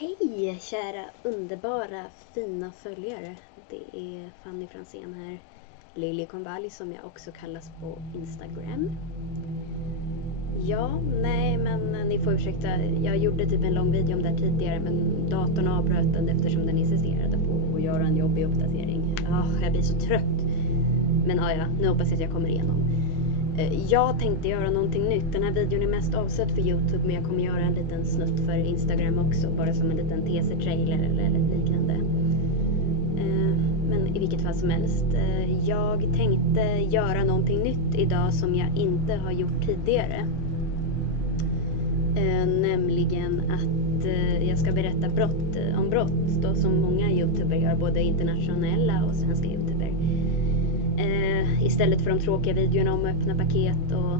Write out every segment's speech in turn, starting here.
Hej kära underbara fina följare. Det är Fanny Fransén här, Lily Konvalj som jag också kallas på Instagram. Ja, nej men ni får ursäkta, jag gjorde typ en lång video om det här tidigare men datorn avbröt den eftersom den insisterade på att göra en jobbig uppdatering. Jag blir så trött. Men ja, nu hoppas jag att jag kommer igenom. Jag tänkte göra någonting nytt. Den här videon är mest avsedd för YouTube, men jag kommer göra en liten snutt för Instagram också, bara som en liten teaser-trailer eller liknande. Men i vilket fall som helst, jag tänkte göra någonting nytt idag som jag inte har gjort tidigare. Nämligen att jag ska berätta om brott då, som många YouTuber gör, både internationella och svenska YouTuber. Istället för de tråkiga videorna om att öppna paket och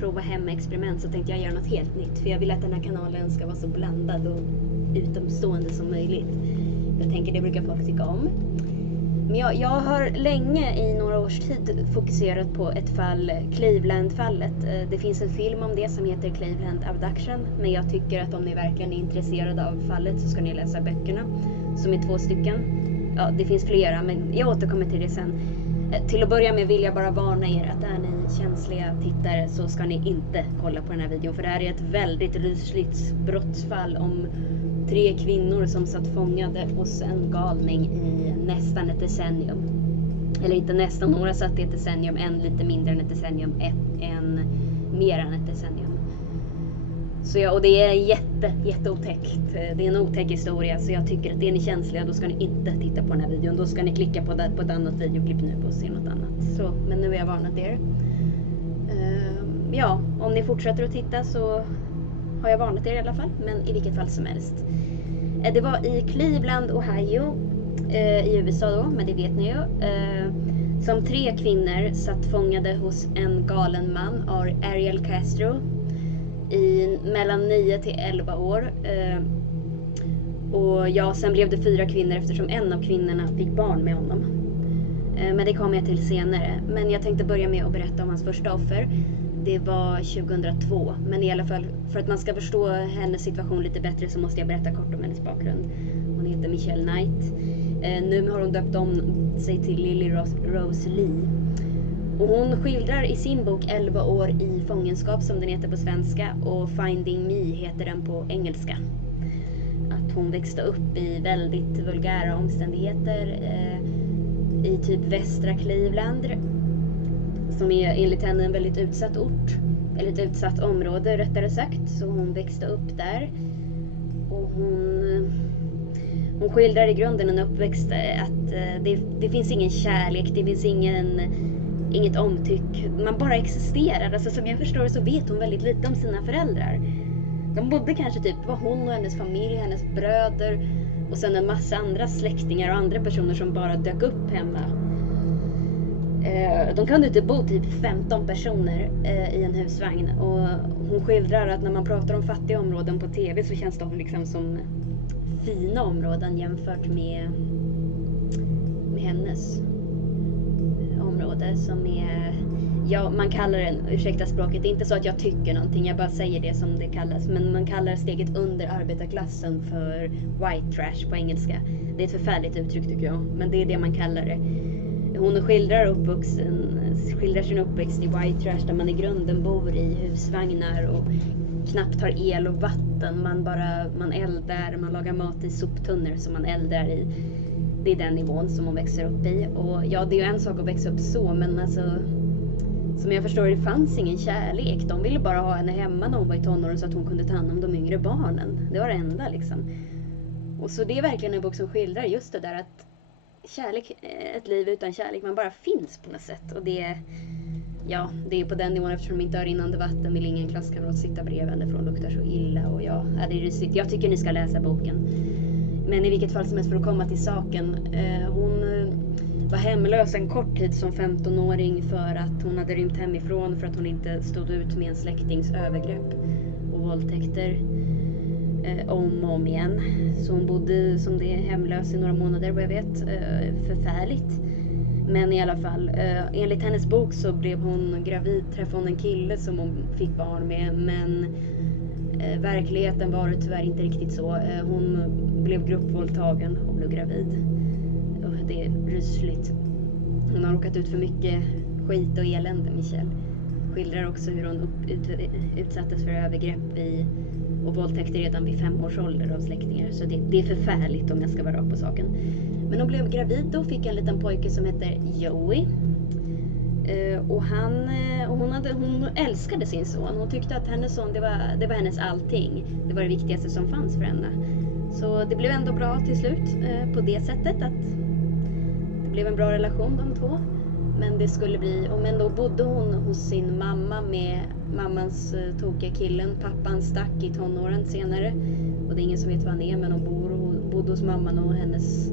prova hemexperiment så tänkte jag göra något helt nytt. För jag vill att den här kanalen ska vara så blandad och utomstående som möjligt. Jag tänker det brukar folk tycka om. Men jag har länge i några års tid fokuserat på ett fall, Cleveland-fallet. Det finns en film om det som heter Cleveland Abduction. Men jag tycker att om ni verkligen är intresserade av fallet så ska ni läsa böckerna. Som är 2 stycken. Ja, det finns flera men jag återkommer till det sen. Till att börja med vill jag bara varna er att är ni känsliga tittare så ska ni inte kolla på den här videon. För det här är ett väldigt rysligt brottsfall om 3 kvinnor som satt fångade hos en galning i nästan ett decennium. Eller inte nästan, några satt i ett decennium, en lite mindre än ett decennium, en mer än ett decennium. Och det är jätteotäckt. Det är en otäck historia, så jag tycker att är ni känsliga då ska ni inte titta på den här videon. Då ska ni klicka på ett annat videoklipp nu och se något annat. Men nu är jag varnat er. Om ni fortsätter att titta så har jag varnat er i alla fall. Men i vilket fall som helst. Det var i Cleveland, Ohio i USA då, men det vet ni ju. Som 3 kvinnor satt fångade hos en galen man, Ariel Castro. I mellan 9 till 11 år. Sen blev det 4 kvinnor eftersom en av kvinnorna fick barn med honom. Men det kommer jag till senare. Men jag tänkte börja med att berätta om hans första offer. Det var 2002. Men i alla fall, för att man ska förstå hennes situation lite bättre så måste jag berätta kort om hennes bakgrund. Hon heter Michelle Knight. Nu har hon döpt om sig till Lily Rose Lee. Och hon skildrar i sin bok 11 år i fångenskap som den heter på svenska och Finding Me heter den på engelska. Att hon växte upp i väldigt vulgära omständigheter i typ västra Cleveland som är enligt henne en väldigt utsatt ort, eller ett utsatt område rättare sagt. Så hon växte upp där och hon skildrar i grunden en uppväxt att det finns ingen kärlek, det finns inget omtyck. Man bara existerar. Alltså, som jag förstår så vet hon väldigt lite om sina föräldrar. De bodde kanske typ, var hon och hennes familj, hennes bröder och sen en massa andra släktingar och andra personer som bara dök upp hemma. De kunde inte bo typ 15 personer i en husvagn. Och hon skildrar att när man pratar om fattiga områden på tv så känns de liksom som fina områden jämfört med hennes område som är, man kallar den, ursäkta språket, det är inte så att jag tycker någonting, jag bara säger det som det kallas, men man kallar steget under arbetarklassen för white trash på engelska. Det är ett förfärligt uttryck tycker jag, men det är det man kallar det. Hon skildrar sin uppväxt i white trash där man i grunden bor i husvagnar och knappt har el och vatten, man eldar, man lagar mat i soptunnor som man eldar i. Det är den nivån som hon växer upp i. Och ja, det är ju en sak att växa upp så, men alltså som jag förstår det fanns ingen kärlek. De ville bara ha henne hemma när hon var i tonåren så att hon kunde ta hand om de yngre barnen. Det var det enda liksom. Och så det är verkligen en bok som skildrar just det där att kärlek, ett liv utan kärlek, man bara finns på något sätt. Och det är på den nivån eftersom de inte har rinnande vatten vill ingen klasskamrat sitta bredvid henne för hon luktar så illa. Och det är rysigt. Jag tycker ni ska läsa boken. Men i vilket fall som helst för att komma till saken. Hon var hemlös en kort tid som 15-åring för att hon hade rymt hemifrån för att hon inte stod ut med en släktings övergrepp och våldtäkter om och om igen. Så hon bodde som det hemlös i några månader vad jag vet. Förfärligt. Men i alla fall, enligt hennes bok så blev hon gravid, träffade hon en kille som hon fick barn med. Men Verkligheten var tyvärr inte riktigt så. Hon blev gruppvåldtagen och blev gravid. Och det är rysligt. Hon har råkat ut för mycket skit och elände, Michelle. Skildrar också hur hon utsattes för övergrepp och våldtäkter redan vid 5 års ålder av släktingar. Så det är förfärligt om jag ska vara rak på saken. Men hon blev gravid och fick en liten pojke som heter Joey. Och hon älskade sin son. Hon tyckte att hennes son, det var hennes allting. Det var det viktigaste som fanns för henne. Så det blev ändå bra till slut på det sättet att det blev en bra relation de två. Men då bodde hon hos sin mamma med mammans tokiga killen. Pappan stack i tonåren senare. Och det är ingen som vet vad han är, men hon bodde hos mamman och hennes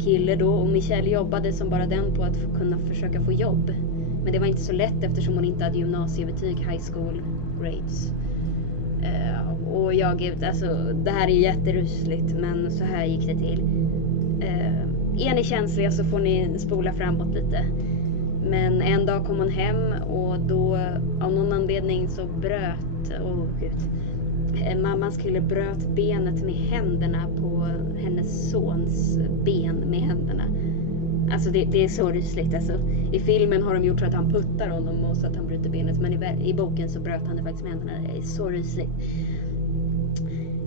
kille då. Och Michelle jobbade som bara den på att kunna försöka få jobb. Men det var inte så lätt eftersom hon inte hade gymnasiebetyg, high school grades. Och det här är jätterysligt, men så här gick det till. Är ni känsliga så får ni spola framåt lite. Men en dag kom hon hem och då av någon anledning så mammans kille bröt benet med händerna på hennes sons ben med händerna. Alltså det är så rysligt. Alltså, i filmen har de gjort så att han puttar honom och så att han bryter benet. Men i boken så bröt han det faktiskt med händerna. Det är så rysligt.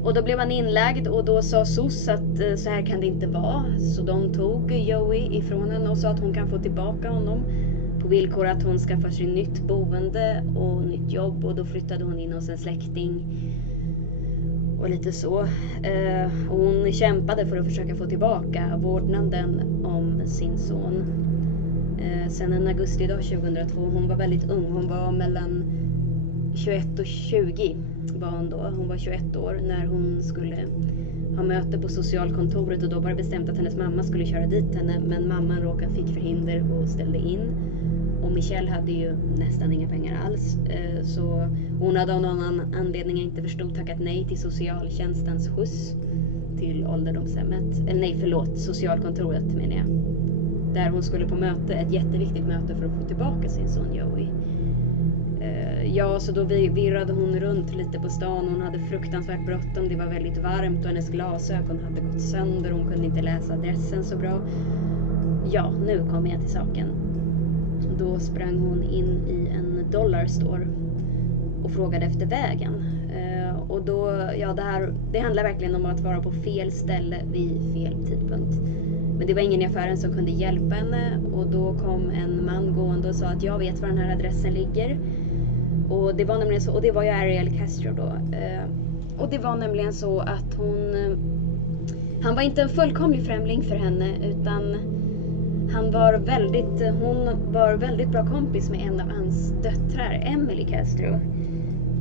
Och då blev han inlagd och då sa SOS att så här kan det inte vara. Så de tog Joey ifrån henne och sa att hon kan få tillbaka honom på villkor att hon skaffar sig nytt boende och nytt jobb. Och då flyttade hon in hos en släkting och lite så. Hon kämpade för att försöka få tillbaka vårdnaden om sin son. Sen en augustidag 2002, hon var väldigt ung. Hon var mellan 21 och 20 var hon då. Hon var 21 år när hon skulle ha möte på socialkontoret och då var det bestämt att hennes mamma skulle köra dit henne, men mamman fick förhinder och ställde in. Och Michelle hade ju nästan inga pengar alls. Så hon hade av någon anledning jag inte förstod tackat nej till socialtjänstens skjuts till ålderdomshemmet. Socialkontoret menar jag. Där hon skulle på möte, ett jätteviktigt möte för att få tillbaka sin son Joey. Så då virrade hon runt lite på stan. Hon hade fruktansvärt bråttom. Det var väldigt varmt och hennes glasögon hade gått sönder. Hon kunde inte läsa adressen så bra. Ja, nu kommer jag till saken. Då sprang hon in i en dollar store och frågade efter vägen. Och då, det handlar verkligen om att vara på fel ställe vid fel tidpunkt. Men det var ingen i affären som kunde hjälpa henne och då kom en man gående och sa att jag vet var den här adressen ligger. Och det var nämligen så, och det var ju Ariel Castro då. Och det var nämligen så att han var inte en fullkomlig främling för henne utan hon var väldigt bra kompis med en av hans döttrar, Emily Castro.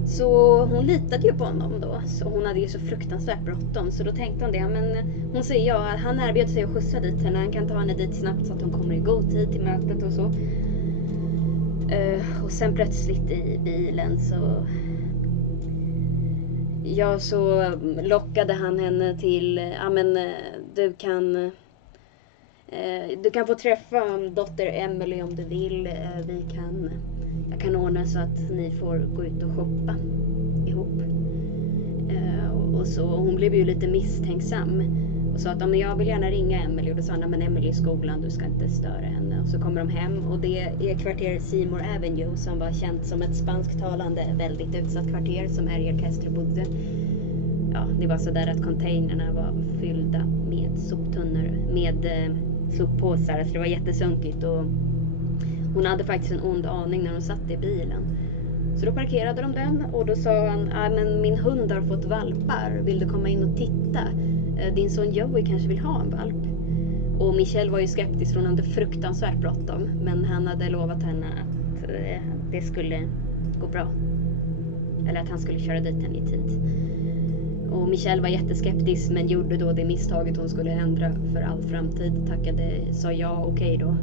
Så hon litade ju på honom då. Så hon hade ju så fruktansvärt bråttom. Så då tänkte hon det. Men hon säger han erbjöd sig att skjutsa dit henne. Han kan ta henne dit snabbt så att hon kommer i god tid till mötet och så. Och sen plötsligt i bilen så lockade han henne till du kan få träffa dotter Emily om du vill. Jag kan ordna så att ni får gå ut och shoppa ihop. Och så hon blev ju lite misstänksam och sa att jag vill gärna ringa Emily. Och då sa han, men Emily i skolan, du ska inte störa henne. Och så kommer de hem och det är kvarter Seymour Avenue som var känt som ett spansktalande väldigt utsatt kvarter som Ariel Castro bodde. Ja, det var så där att containerna var fyllda med soptunnor med soppåsar, så det var jättesunkigt och hon hade faktiskt en ond aning när hon satt i bilen. Så då parkerade de den och då sa han, men min hund har fått valpar, vill du komma in och titta? Din son Joey kanske vill ha en valp. Och Michelle var ju skeptisk, hon hade fruktansvärt bråttom, men han hade lovat henne att det skulle gå bra. Eller att han skulle köra dit henne i tid. Och Michelle var jätteskeptisk men gjorde då det misstaget hon skulle ändra för all framtid. Sa ja, okej då.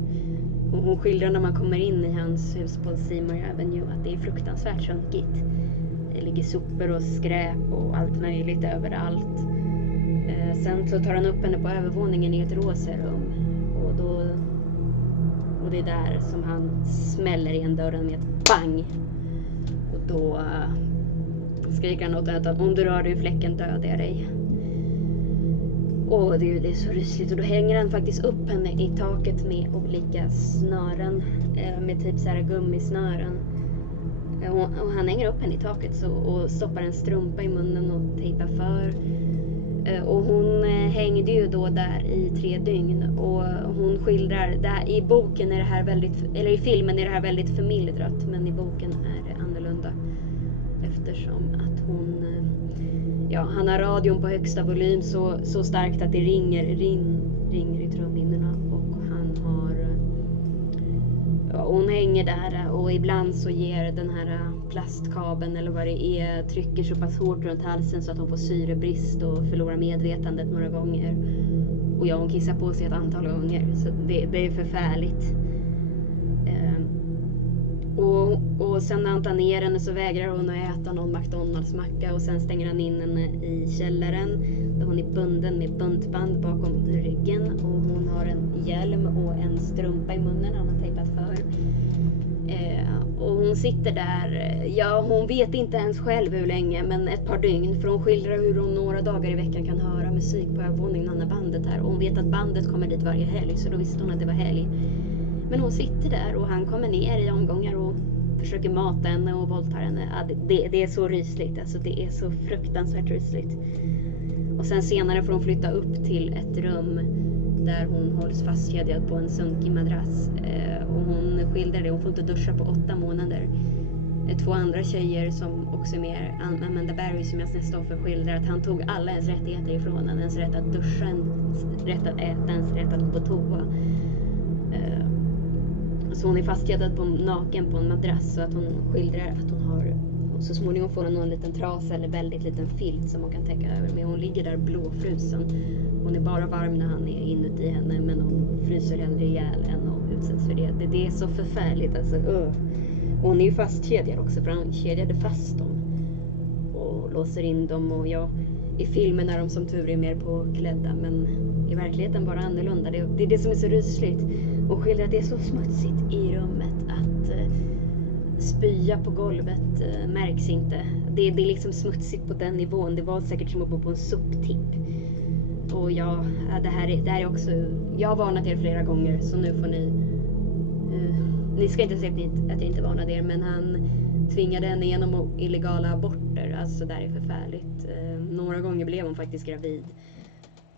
Och hon skildrar när man kommer in i hans hus på Seymour Avenue att det är fruktansvärt sunkigt. Det ligger sopor och skräp och allt möjligt överallt. Sen så tar han upp henne på övervåningen i ett rosa rum. Och det är där som han smäller igen dörren med ett bang. Och då skriker han åt henne att om du rör dig ur fläcken dödar jag dig. Och det är så rysligt. Och då hänger han faktiskt upp henne i taket med olika snören. Med typ så här gummisnören. Och han hänger upp henne i taket och stoppar en strumpa i munnen och tejpar för. Och hon hängde ju då där i 3 dygn. Och hon skildrar, där, i boken är det här eller i filmen är det här väldigt förmildrat. Men i boken är det annorlunda. Eftersom att hon... han har radion på högsta volym så starkt att det ringer i trumhinnorna. Och hon hänger där och ibland så ger den här plastkabeln eller vad det är trycker så pass hårt runt halsen så att hon får syrebrist och förlorar medvetandet några gånger. Och hon kissar på sig ett antal gånger. Så det är förfärligt. Och sen när han tar ner henne så vägrar hon att äta någon McDonalds-macka och sen stänger han in henne i källaren där hon är bunden med buntband bakom ryggen och hon har en hjälm och en strumpa i munnen han har tejpat för. Och hon sitter där, hon vet inte ens själv hur länge, men ett par dygn, för hon skildrar hur hon några dagar i veckan kan höra musik på övervåningen när bandet här och hon vet att bandet kommer dit varje helg, så då visste hon att det var helg. Men hon sitter där och han kommer ner i omgångar och försöker mata henne och våldtar henne. Det är så rysligt, alltså det är så fruktansvärt rysligt. Och sen senare får hon flytta upp till ett rum där hon hålls fastkedjad på en sunkig madrass. Och hon skildrar det, hon får inte duscha på 8 månader. 2 andra tjejer som också är med, Amanda Berry som jag nästa offer skildrar att han tog alla ens rättigheter ifrån henne. Ens rätt att duscha, ens rätt att äta, ens rätt att gå på toa. Så hon är fastkedjad naken på en madrass så att hon skildrar att hon har, och så småningom får hon någon liten trasa eller väldigt liten filt som hon kan täcka över med. Hon ligger där blåfrusen. Hon är bara varm när han är inuti henne, men hon fryser hellre ihjäl än att utsätts för det. Det är så förfärligt alltså. Och hon är ju fastkedjad också, för han kedjade fast dem och låser in dem. Och i filmen är de som tur är mer påklädda, men i verkligheten bara annorlunda. Det är det som är så rysligt. Och skildrar att det är så smutsigt i rummet att spya på golvet märks inte. Det är liksom smutsigt på den nivån. Det var säkert som att bo på en soptipp. Och det här är också... Jag har varnat er flera gånger, så nu får ni... Ni ska inte säga att jag inte varnade er, men han tvingade henne genom illegala aborter. Alltså det är förfärligt. Några gånger blev hon faktiskt gravid.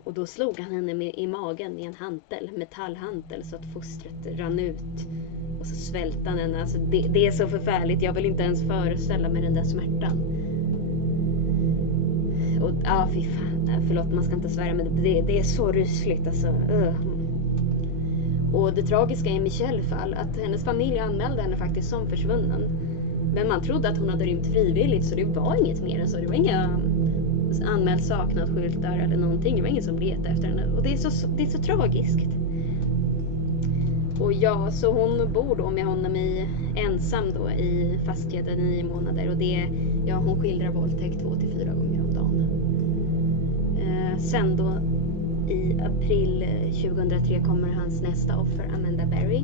Och då slog han henne i magen i en metallhantel så att fostret rann ut. Och så svälte han henne. Alltså det är så förfärligt. Jag vill inte ens föreställa mig den där smärtan. Och fy fan. Förlåt, man ska inte svära, men det är så rysligt. Alltså. Och det tragiska i Michelle fall, att hennes familj anmälde henne faktiskt som försvunnen. Men man trodde att hon hade rymt frivilligt, så det var inget mer än så. Det var inga anmäld saknad skyltar eller någonting. Det var ingen som letade efter henne. Och det är så tragiskt. Och så hon bor då med honom ensam då i fastkedjad 9 månader. Och hon skildrar våldtäkt 2-4 gånger om dagen. Sen då i april 2003 kommer hans nästa offer, Amanda Berry.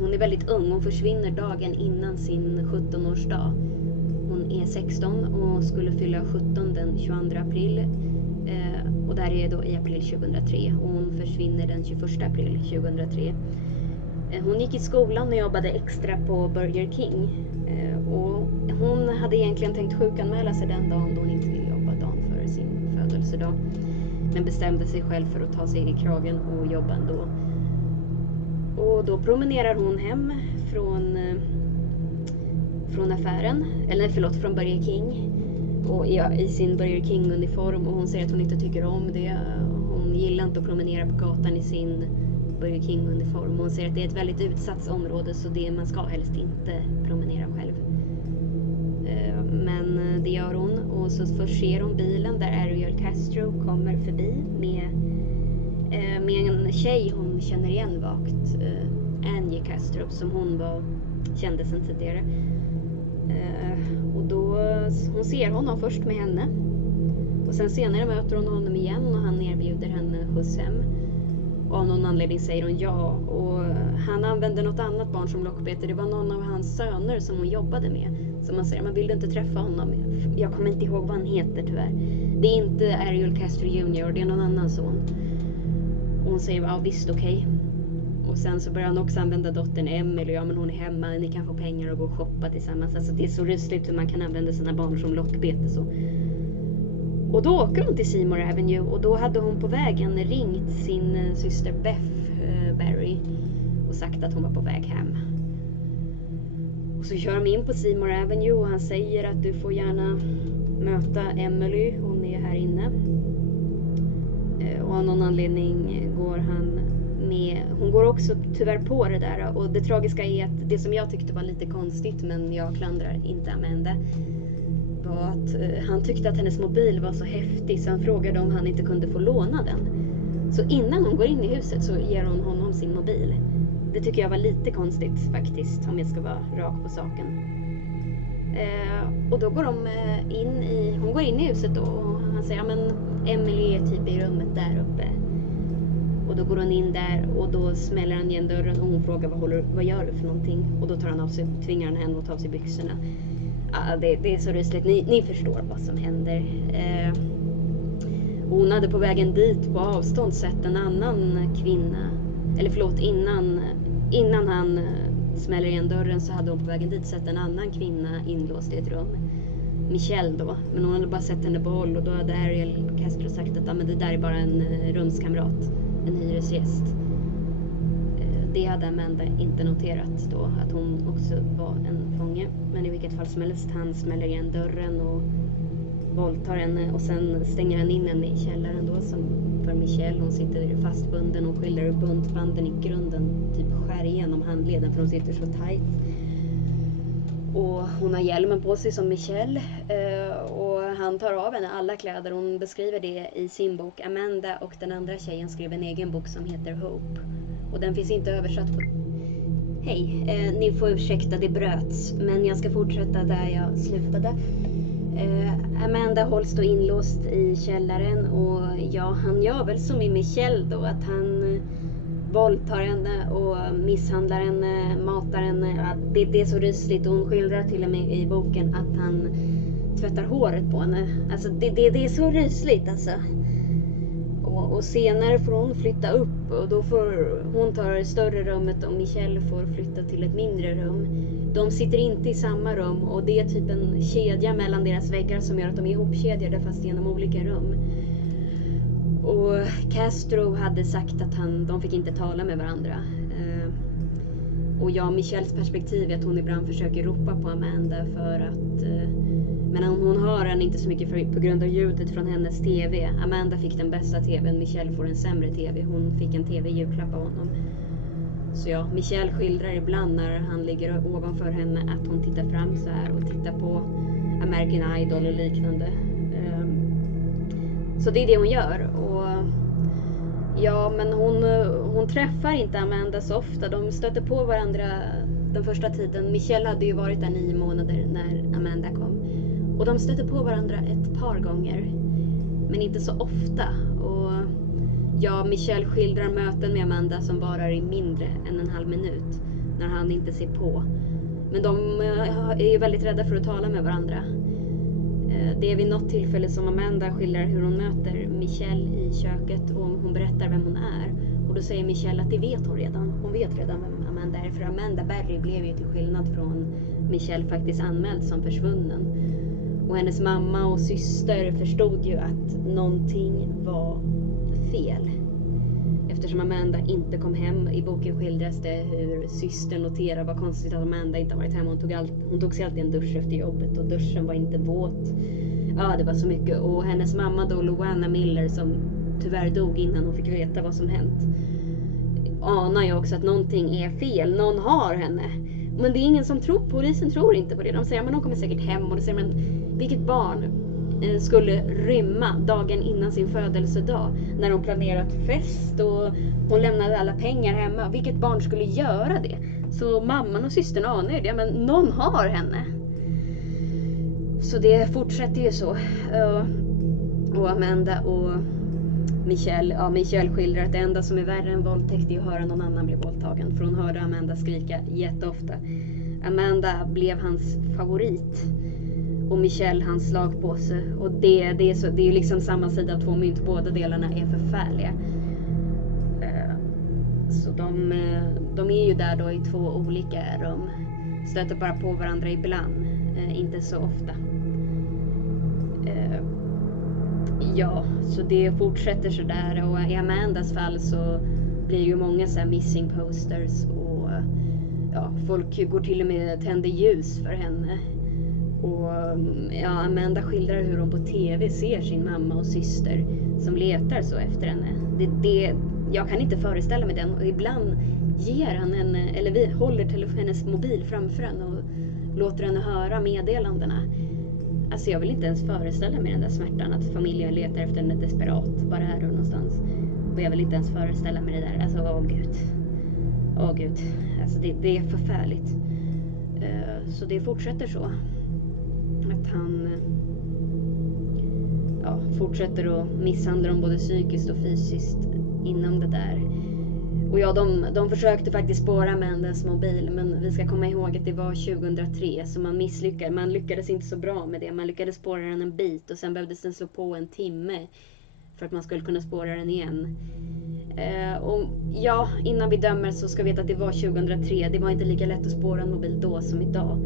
Hon är väldigt ung. Hon försvinner dagen innan sin 17-årsdag. Hon är 16 och skulle fylla 17 den 22 april. Och där är då i april 2003. Och hon försvinner den 21 april 2003. Hon gick i skolan och jobbade extra på Burger King. Och hon hade egentligen tänkt sjukanmäla sig den dagen då hon inte ville jobba dagen före sin födelsedag. Men bestämde sig själv för att ta sig i kragen och jobba ändå. Och då promenerar hon hem från affären, från Burger King, och i sin Burger King-uniform, och hon säger att hon inte tycker om det. Hon gillar inte att promenera på gatan i sin Burger King-uniform. Hon säger att det är ett väldigt utsatt område, så man ska helst inte promenera själv. Men det gör hon, och så först ser hon bilen där Ariel Castro kommer förbi med en tjej hon känner igen vagt, Angie Castro, som hon kände sedan tidigare. Och då hon ser honom först med henne, och sen senare möter hon honom igen och han erbjuder henne skjuts hem. Och av någon anledning säger hon ja, och han använde något annat barn som lockbete. Det var någon av hans söner som hon jobbade med Så man säger, man vill inte träffa honom. Jag kommer inte ihåg vad han heter tyvärr. Det är inte Ariel Castro Jr. Det är någon annan son. Och hon säger, ja visst okej. Och sen så börjar han också använda dottern Emily. Ja men hon är hemma, ni kan få pengar och gå och shoppa tillsammans. Alltså det är så rysligt hur man kan använda sina barn som lockbete så. Och då åker hon till Seymour Avenue. Och då hade hon på vägen ringt sin syster Beth Barry. Och sagt att hon var på väg hem. Och så kör de in på Seymour Avenue. Och han säger att du får gärna möta Emily. Hon är här inne. Och av någon anledning går han med. Hon går också tyvärr på det där. Och det tragiska är att det som jag tyckte var lite konstigt, men jag klandrar inte Amanda, var att han tyckte att hennes mobil var så häftig så han frågade om han inte kunde få låna den. Så innan hon går in i huset så ger hon honom sin mobil. Det tycker jag var lite konstigt faktiskt, om jag ska vara rak på saken. Och då går de hon går in i huset då, och han säger, ja men Emily är typ i rummet där uppe. Och då går hon in där och då smäller han igen dörren och hon frågar, vad gör du för någonting? Och då tvingar han henne att ta av sig byxorna. Ja, det är så rysligt, ni förstår vad som händer. Hon hade på vägen dit på avstånd sett en annan kvinna, eller förlåt, innan han smäller igen dörren så hade hon på vägen dit sett en annan kvinna inlåst i ett rum. Michelle då, men hon hade bara sett henne på håll och då hade Ariel Castro sagt att men det där är bara en rumskamrat, en hyresgäst. Det hade Amanda inte noterat då, att hon också var en fånge. Men i vilket fall som helst, han smäller igen dörren och våldtar henne och sen stänger han in henne i källaren då, som för Michelle, hon sitter fastbunden och skiljer upp buntbanden i grunden, typ skär igenom handleden för de sitter så tajt. Och hon har hjälmen på sig som Michelle och han tar av henne alla kläder. Hon beskriver det i sin bok. Amanda och den andra tjejen skrev en egen bok som heter Hope. Och den finns inte översatt på... Hej, ni får ursäkta, det bröts. Men jag ska fortsätta där jag slutade. Amanda hålls då inlåst i källaren. Och ja, han gör väl som i Michelle då. Att han våldtar henne och misshandlar henne, matar henne. Det är så rysligt. Och hon skildrar till och med i boken att han tvättar håret på henne. Alltså det är så rysligt alltså. Och senare får hon flytta upp och då får hon ta det större rummet och Michelle får flytta till ett mindre rum. De sitter inte i samma rum och det är typ en kedja mellan deras väggar som gör att de är ihopkedjade fast genom olika rum. Och Castro hade sagt att de fick inte tala med varandra. Och Michelles perspektiv är att hon ibland försöker ropa på Amanda för att... Men hon hör henne inte så mycket på grund av ljudet från hennes tv. Amanda fick den bästa tvn, Michelle får en sämre tv. Hon fick en tv i julklapp av honom. Så ja, Michelle skildrar ibland när han ligger ovanför henne att hon tittar fram så här och tittar på American Idol och liknande. Så det är det hon gör. Och ja, men hon träffar inte Amanda så ofta. De stöter på varandra den första tiden. Michelle hade ju varit där 9 månader när Amanda kom. Och de stöter på varandra ett par gånger. Men inte så ofta. Och ja, Michelle skildrar möten med Amanda som varar i mindre än en halv minut. När han inte ser på. Men de är ju väldigt rädda för att tala med varandra. Det är vid något tillfälle som Amanda skildrar hur hon möter Michelle i köket. Och hon berättar vem hon är. Och då säger Michelle att det vet hon redan. Hon vet redan vem Amanda är. För Amanda Barry blev ju till skillnad från Michelle faktiskt anmäld som försvunnen. Och hennes mamma och syster förstod ju att någonting var fel. Eftersom Amanda inte kom hem. I boken skildras det hur systern noterar vad konstigt att Amanda inte har varit hemma. Hon tog sig alltid en dusch efter jobbet och duschen var inte våt. Ja, det var så mycket. Och hennes mamma då, Luana Miller, som tyvärr dog innan hon fick veta vad som hänt, anar ju också att någonting är fel. Någon har henne. Men det är ingen som tror. Polisen tror inte på det. De säger men de kommer säkert hem. Och de säger men vilket barn skulle rymma dagen innan sin födelsedag när de planerat fest och hon lämnade alla pengar hemma. Vilket barn skulle göra det? Så mamman och systern anar ju det. Men någon har henne. Så det fortsätter ju så. Och Amanda och Michelle skildrar att det enda som är värre än våldtäkt är att höra någon annan bli våldtagen. För hon hörde Amanda skrika jätteofta Amanda blev hans favorit och Michelle hans slagpåse. Och det är liksom samma sida av två mynt. Båda delarna är förfärliga. Så de är ju där då i två olika rum. Stöter bara på varandra ibland. Inte så ofta. Ja, så det fortsätter så där. Och i Amandas fall så blir ju många så här missing posters. Och ja, folk går till och med tänder ljus för henne. Och ja, Amanda skildrar hur hon på TV ser sin mamma och syster som letar så efter henne. Jag kan inte föreställa mig den. Och ibland ger han henne, eller vi håller hennes mobil framför henne och låter henne höra meddelandena. Alltså jag vill inte ens föreställa mig den där smärtan att familjen letar efter henne desperat. Bara här och någonstans. Och jag vill inte ens föreställa mig det där. Alltså åh gud. Alltså det är förfärligt. Så det fortsätter så. Att han fortsätter att misshandla dem både psykiskt och fysiskt inom det där. Och ja, de försökte faktiskt spåra Amandas mobil, men vi ska komma ihåg att det var 2003 så man lyckades inte så bra med det. Man lyckades spåra den en bit och sen behövdes den slå på en timme för att man skulle kunna spåra den igen. Och ja, innan vi dömer så ska vi veta att det var 2003. Det var inte lika lätt att spåra en mobil då som idag.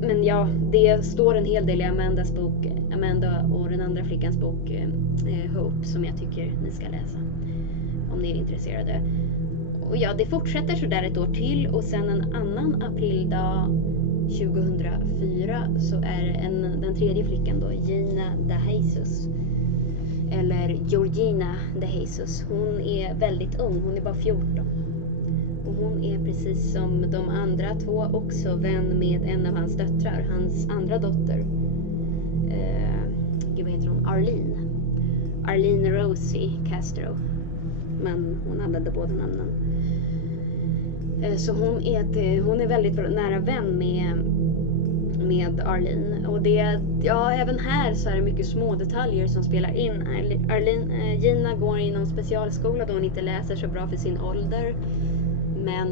Men ja, det står en hel del i Amandas bok, Amanda och den andra flickans bok Hope, som jag tycker ni ska läsa om ni är intresserade. Och ja, det fortsätter så där ett år till och sen en annan aprildag 2004 så är den tredje flickan då, Gina de Jesus. Eller Georgina de Jesus. Hon är väldigt ung, hon är bara 14. Och hon är precis som de andra två också vän med en av hans döttrar. Hans andra dotter. Vad heter hon? Arlene Rosie Castro. Men hon använde båda namnen. Så hon är väldigt nära vän med Arlene. Och även här så är det mycket små detaljer som spelar in. Gina går i någon specialskola då hon inte läser så bra för sin ålder. Men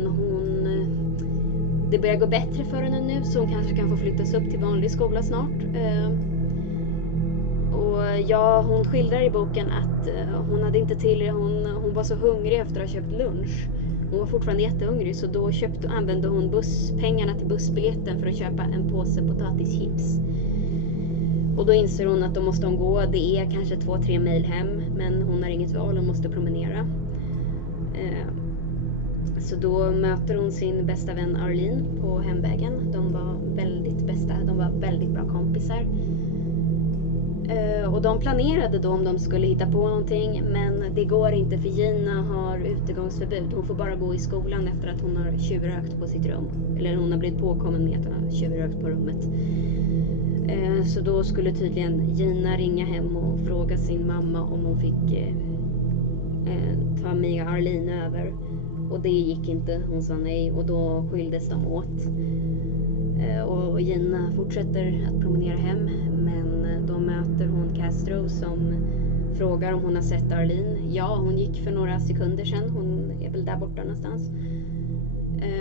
det börjar gå bättre för henne nu så hon kanske kan få flyttas upp till vanlig skola snart. Och ja, hon skildrar i boken att hon hade inte hon var så hungrig efter att ha köpt lunch. Hon var fortfarande jättehungrig så då använde hon pengarna till bussbiljetten för att köpa en påse potatischips. Och då inser hon att då måste hon gå. Det är kanske 2-3 mil hem men hon har inget val, hon måste promenera. Så då möter hon sin bästa vän Arlene på hemvägen. De var väldigt bra kompisar. Och de planerade då om de skulle hitta på någonting, men det går inte för Gina har utegångsförbud. Hon får bara gå i skolan efter att hon har tjuvrökt på sitt rum. Eller hon har blivit påkommen med att hon har tjuvrökt på rummet. Så då skulle tydligen Gina ringa hem och fråga sin mamma om hon fick ta med Arlene över. Och det gick inte, hon sa nej och då skildes de åt. Och Gina fortsätter att promenera hem, men då möter hon Castro som frågar om hon har sett Arlene. Ja, hon gick för några sekunder sedan, hon är väl där borta någonstans.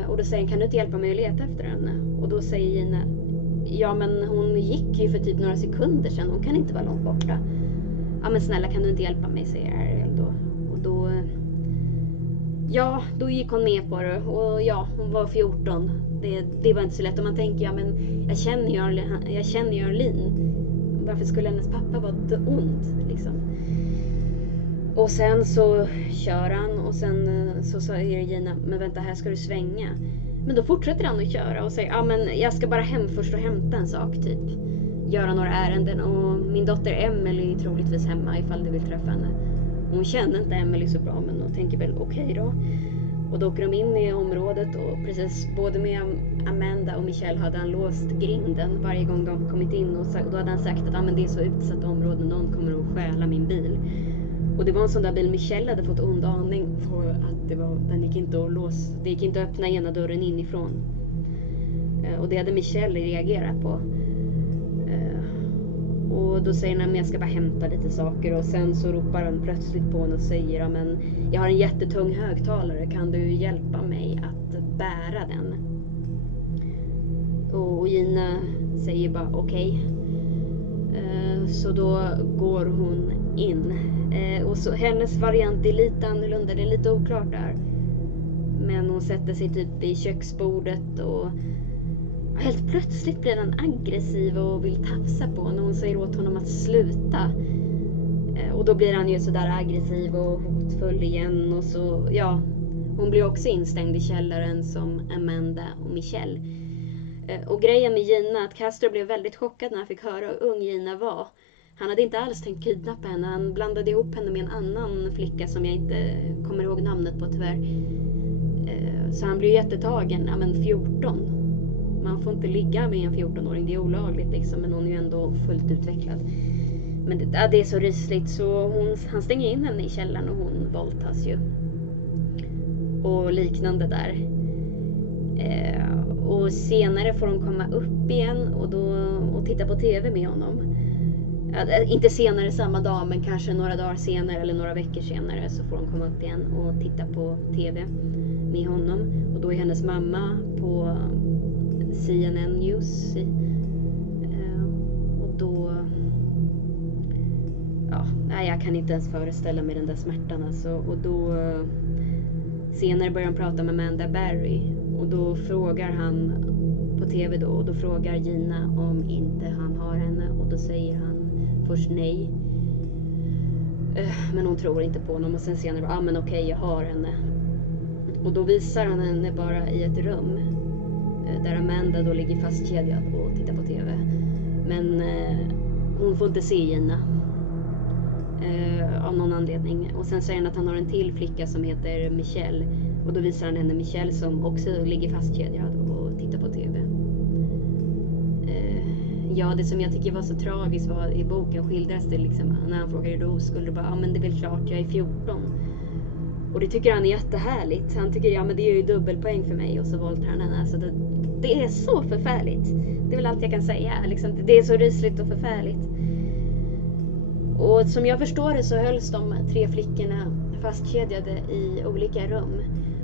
Och då säger han, kan du inte hjälpa mig att leta efter henne? Och då säger Gina, ja men hon gick ju för typ några sekunder sedan, hon kan inte vara långt borta. Ja men snälla, kan du inte hjälpa mig, säger Ariel då. Och då... Ja, då gick hon med på det och ja, hon var 14. Det var inte så lätt. Och man tänker, ja men jag känner ju Arlene. Varför skulle hennes pappa vara ond liksom? Och sen så kör han och sen så säger Gina, men vänta, här ska du svänga. Men då fortsätter han att köra och säger, ja men jag ska bara hem först och hämta en sak typ. Göra några ärenden och min dotter Emily är troligtvis hemma ifall du vill träffa henne. Hon kände inte Emily så bra, men hon tänker väl okej då. Och då åker de in i området och precis både med Amanda och Michelle hade han låst grinden varje gång de kommit in. Och då hade han sagt att men det är så utsatt område, någon kommer att stjäla min bil. Och det var en sån där bil Michelle hade fått ond aning på att den gick inte att låsa. Det gick inte att öppna ena dörren inifrån. Och det hade Michelle reagerat på. Och då säger han att jag ska bara hämta lite saker. Och sen så ropar han plötsligt på henne och säger, men jag har en jättetung högtalare, kan du hjälpa mig att bära den? Och Gina säger bara okej. Så då går hon in. Och så hennes variant är lite annorlunda, det är lite oklart där. Men hon sätter sig typ i köksbordet och helt plötsligt blir han aggressiv och vill tafsa på henne. Hon säger åt honom att sluta. Och då blir han ju sådär aggressiv och hotfull igen. Och så, ja, hon blir också instängd i källaren som Amanda och Michelle. Och grejen med Gina, att Castro blev väldigt chockad när han fick höra hur ung Gina var. Han hade inte alls tänkt kidnappa henne. Han blandade ihop henne med en annan flicka som jag inte kommer ihåg namnet på tyvärr. Så han blev jättetagen. Ja, men 14. Man får inte ligga med en 14-åring. Det är olagligt liksom. Men hon är ju ändå fullt utvecklad. Men det är så rysligt. Så han stänger in henne i källaren och hon våldtas ju. Och liknande där. Och senare får hon komma upp igen och titta på tv med honom. Inte senare samma dag, men kanske några dagar senare eller några veckor senare så får hon komma upp igen och titta på tv med honom. Och då är hennes mamma på CNN News. Och då... Ja, jag kan inte ens föreställa mig den där smärtan alltså. Och då... Senare börjar han prata med Amanda Berry. Och då frågar han på tv då. Och då frågar Gina om inte han har henne. Och då säger han först nej. Men hon tror inte på honom. Och sen senare, men okej, jag har henne. Och då visar han henne bara i ett rum. Där Amanda då ligger fastkedjad och tittar på tv. Men hon får inte se Gina. Av någon anledning. Och sen säger han att han har en till flicka som heter Michelle. Och då visar han henne Michelle som också ligger fastkedjad och tittar på tv. Ja, det som jag tycker var så tragiskt var i boken skildras det liksom när han frågar hur det oskuld och bara, men det är väl klart, jag är 14. Och det tycker han är jättehärligt. Han tycker, men det är ju dubbelpoäng för mig. Och så våldtar han henne. Alltså det är så förfärligt. Det är väl allt jag kan säga. Liksom, det är så rysligt och förfärligt. Och som jag förstår det så hölls de 3 flickorna fastkedjade i olika rum.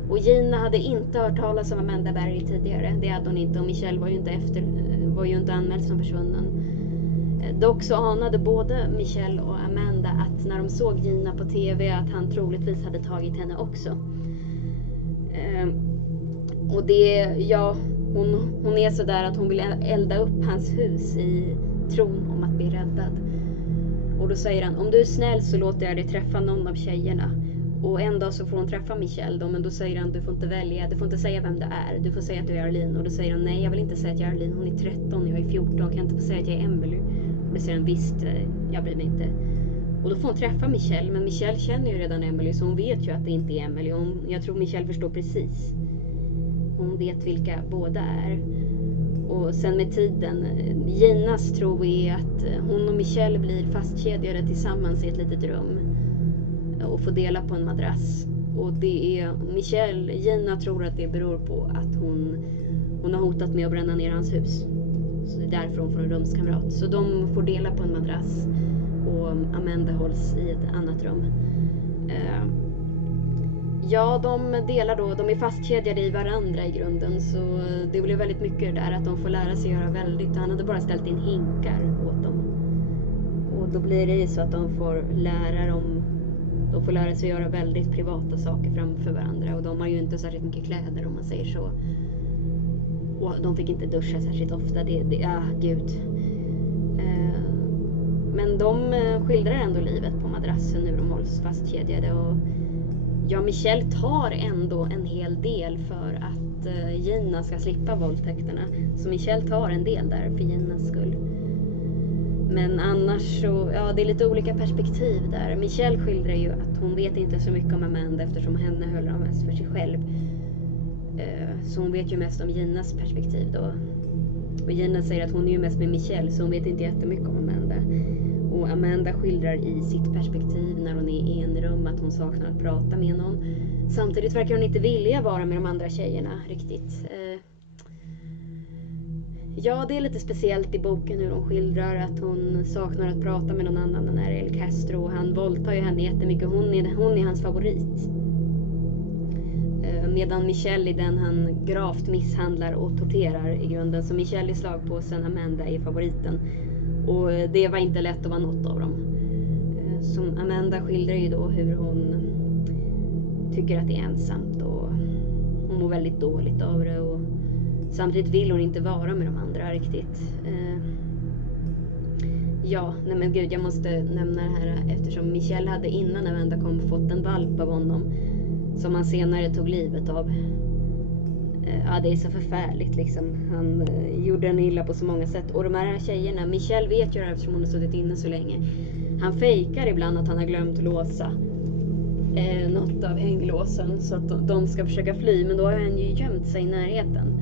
Och Gina hade inte hört talas om Amanda Berry tidigare. Det hade hon inte. Och Michelle var ju inte anmäld som försvunnen. Dock så anade både Michelle och Amanda att när de såg Gina på tv att han troligtvis hade tagit henne också. Och det, hon är så där att hon vill elda upp hans hus i tron om att bli räddad. Och då säger han, om du är snäll så låter jag dig träffa någon av tjejerna. Och en dag så får hon träffa Michelle då, men då säger han, du får inte välja, du får inte säga vem det är. Du får säga att du är Arlene. Och då säger han, nej jag vill inte säga att jag är Arlene, hon är 13, jag är 14, jag kan inte få säga att jag är Emily. Och då säger han, visst, jag bryr mig inte. Och då får hon träffa Michelle, men Michelle känner ju redan Emily så hon vet ju att det inte är Emily. Jag tror Michelle förstår precis. Hon vet vilka båda är. Och sen med tiden, Ginas tro är att hon och Michelle blir fastkedjade tillsammans i ett litet rum och får dela på en madrass. Och det är Gina tror att det beror på att hon har hotat med att bränna ner hans hus. Så det är därför hon får en rumskamrat. Så de får dela på en madrass och Amanda hålls i ett annat rum. Ja, de är fastkedjade i varandra i grunden, så det blir väldigt mycket där att de får lära sig göra väldigt. Han hade bara ställt in hinkar åt dem. Och då blir det så att de får lära sig göra väldigt privata saker framför varandra. Och de har ju inte särskilt mycket kläder om man säger så. Och de fick inte duscha särskilt ofta. Gud. Men de skildrar ändå livet på madrassen nu de hålls fastkedjade. Och ja, Michelle tar ändå en hel del för att Gina ska slippa våldtäkterna. Så Michelle tar en del där för Ginas skull. Men annars så, det är lite olika perspektiv där. Michelle skildrar ju att hon vet inte så mycket om Amanda eftersom henne höll hon mest för sig själv. Så hon vet ju mest om Ginas perspektiv då. Och Gina säger att hon är ju mest med Michelle så hon vet inte jättemycket om Amanda. Och Amanda skildrar i sitt perspektiv när hon är i en rum att hon saknar att prata med någon. Samtidigt verkar hon inte vilja vara med de andra tjejerna riktigt. Ja, det är lite speciellt i boken hur hon skildrar att hon saknar att prata med någon annan än El Castro. Han våldtar ju henne jättemycket. Hon är hans favorit. Medan Michelle är den han gravt misshandlar och torterar i grunden. Så Michelle är slagpåsen, Amanda är favoriten. Och det var inte lätt att vara något av dem. Som Amanda skildrar ju då hur hon tycker att det är ensamt och hon mår väldigt dåligt av det. Och samtidigt vill hon inte vara med de andra riktigt. Ja, nej men gud, jag måste nämna det här eftersom Michelle hade innan Amanda kom fått en valp av honom som han senare tog livet av. Ja, det är så förfärligt liksom. Han gjorde den illa på så många sätt. Och de här tjejerna, Michelle vet ju det eftersom hon har suttit inne så länge. Han fejkar ibland att han har glömt låsa något av hänglåsen så att de ska försöka fly. Men då har han ju gömt sig i närheten.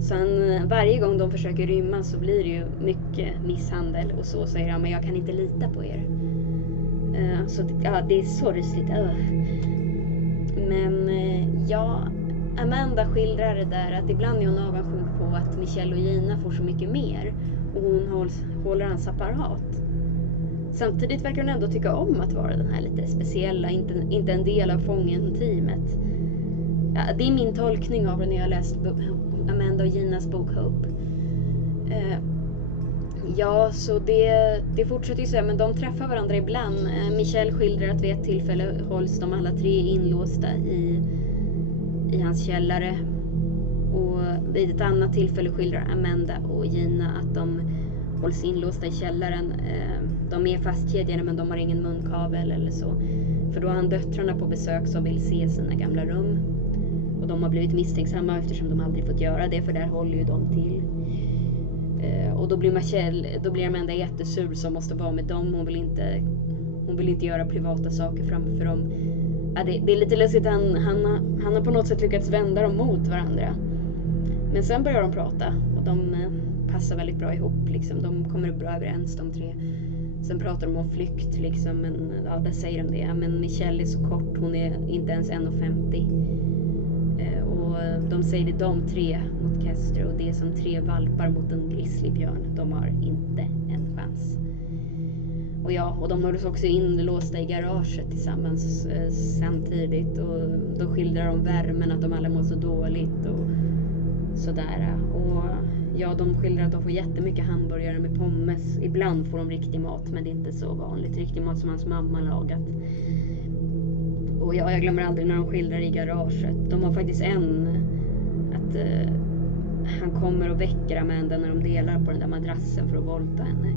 Sen varje gång de försöker rymma så blir det ju mycket misshandel. Och så säger han, men jag kan inte lita på er. Så ja, det är så rysligt. Men ja, Amanda skildrar det där att ibland är hon avundsjuk på att Michelle och Gina får så mycket mer. Och hon håller hans apparat. Samtidigt verkar hon ändå tycka om att vara den här lite speciella, inte en del av fången-teamet. Ja, det är min tolkning av det när jag läst Amanda och Ginas bok Hope. Ja, så det fortsätter ju så här, men de träffar varandra ibland. Michelle skildrar att vid ett tillfälle hålls de alla tre inlåsta i hans källare. Och vid ett annat tillfälle skildrar Amanda och Gina att de hålls inlåsta i källaren. De är fastkedjade men de har ingen munkavel eller så. För då har han döttrarna på besök som vill se sina gamla rum. Och de har blivit misstänksamma eftersom de aldrig fått göra det, för där håller ju de till. Och då blir Amanda jättesur som måste vara med dem. Hon vill inte göra privata saker framför dem. Ja, det är lite lustigt. Han har på något sätt lyckats vända dem mot varandra. Men sen börjar de prata och de passar väldigt bra ihop. Liksom. De kommer bra överens de tre. Sen pratar de om flykt liksom, men ja, där säger de det. Ja, men Michelle är så kort, hon är inte ens 1,50. Och de säger det, de tre mot Kester, och det är som tre valpar mot en grizzlybjörn. De har inte en chans. Och ja, och de hålls också inlåsta i garaget tillsammans samtidigt. Och då skildrar de värmen, att de alla mår så dåligt och sådär. Och ja, de skildrar att de får jättemycket hamburgare med pommes. Ibland får de riktig mat, men det är inte så vanligt. Riktig mat som hans mamma lagat. Och ja, jag glömmer aldrig när de skildrar i garaget. De har faktiskt att han kommer och väcker Amanda när de delar på den där madrassen för att våldta henne.